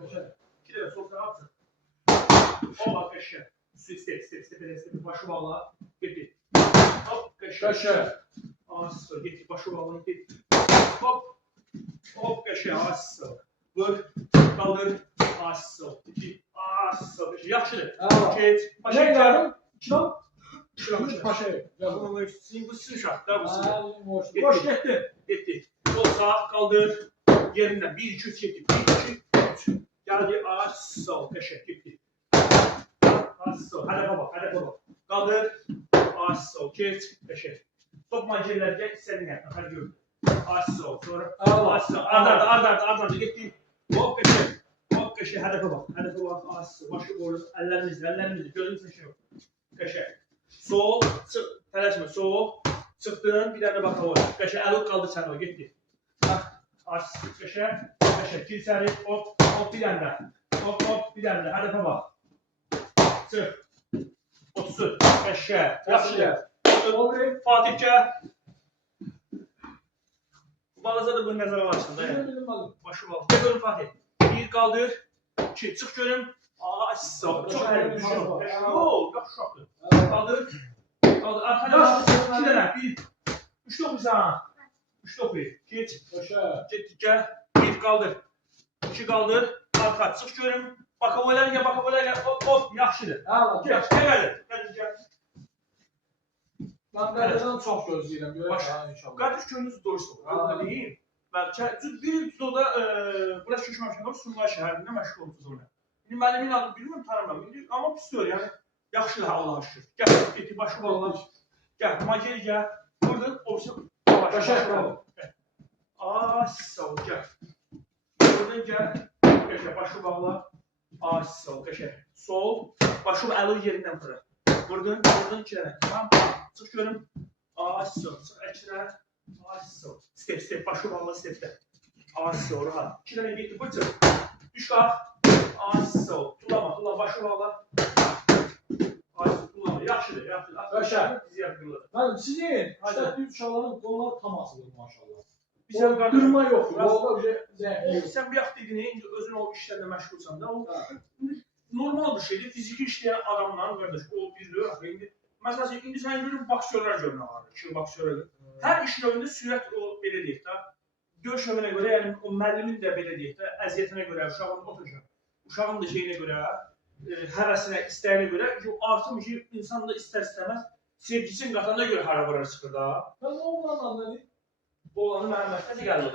İki dəfə sol tərəf atsın. Ola qəşə. Step. Başı bağla. Getdi. Hop qəşə. As. Getdi. Başı bağla. Getdi. Hop. Hop qəşə. As. Vur. Qaldır. As. İki. As. Yaxşıdır. Geç. Başa gəldim. Kilo. Başa. Bu sizin şartlar. Boş getdi. Getdi. Sol sağ qaldır. Yerindən. 1, 2, 3 getdi. 1, 2, 3. Gəldi. As. Qəşə. Getdi. As. Hədəfə bax. Qaldır. As. Geç. Qəşə. Top macerələr gəl. İstədin yəni. Hadi gör. As. Sonra. As. Ardarda getdi. Hop qəşə. Hop qəşə. Hədəfə bax. As. Başı qoyur. Əllərimizi. Gözünü seçiyor. Qəşə. Sol. Çıx. Tələsmə. Sol. Çıxdın. Bir dənə bax hava. Qəşə. Əli qaldı sənə. Getdi. As. Qəşə. Gir səni. Hop. Bir dənə. Hop. Bir dənə. Hədəfə bax. Çıx. 30. Qəşə. Yaxşı. Fatih gəl. Balaca da bu nəzərə alırsın. Başı bağlı. Gəl görün Fatih. 1 qaldır. 2. Çıx görün. As. Çox əlim düşür. Yox. Yaxşı. Qaldır. Arxada 2 dənə. 1. 3 topu sana. 3 topu. Geç. Getdik gəl. 1 qaldır. 2 qaldır. Arxa. Çıx görün. Bakavoylar gəl. Hop. Yaxşıdır. Gəl. Gəl. Ben Qədirdən çox gözləyirəm. Qədir könlünüz doysun. Deyim. Bir videoda burası köşməmişəm. Sumqay şəhərində məşğul olmuşuz orada. İndi müəllimin adını bilmirəm, tanımam. Amma pis deyil. Yəni, yaxşıdır Allah'a şükür. Gəl. Getdik başı bağla. Gəl. Mageri gəl. Vurdun. Olsun. Qəşək. As. Gəl. Vurdun gəl. Qəşək. Başı bağla. As. Qəşək. Sol. Başı əli yerindən bırak. Vurdun 2 dənə. Tamam. Çıx görüm. As. Çıx əkinə. As. Step. Başı bağla stepdə. As. Rahat. 2 dənə getdi. Bıçıq. Düş qalx. As. Tulama. Başı bağla. As. Tulama. Yaxşıdır. Qəşək. Mənim sizin işlətdiyiniz uşaqların qolları tam asılır maşallah. Bizə durma yox. Sən bir vaxt dedin, indi özün o işlərlə məşğulsan da, normal bir şeydir. Fiziki işləyən adamla, qardaş, o bilir. Məsələn, indi sən görün, boksörlər görünə var. Hər iş növündə sürət o, belə deyək də, görüş növünə görə, yəni o müəllimin də belə deyək də, əziyyətinə görə, uşağın da şeyinə görə, həvəsinə, istəyinə görə, artıq insan da istər-istəməz sevgisini qatana görə hara-vara çıxır da. Mən oğlanla dedim. Oğlanı mənim məktəzi gəldi o da.